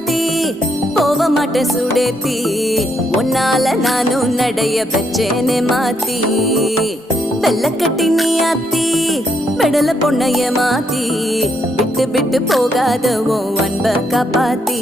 மாத்தி போக மாட்டேன் சுடேத்தி உன்னால நானும் நடைய வச்சேனே மாத்தி வெள்ளக்கட்டி நீ ஆத்தி பெடல பொண்ணைய மாத்தி விட்டு விட்டு போகாத உன் அன்ப காப்பாத்தி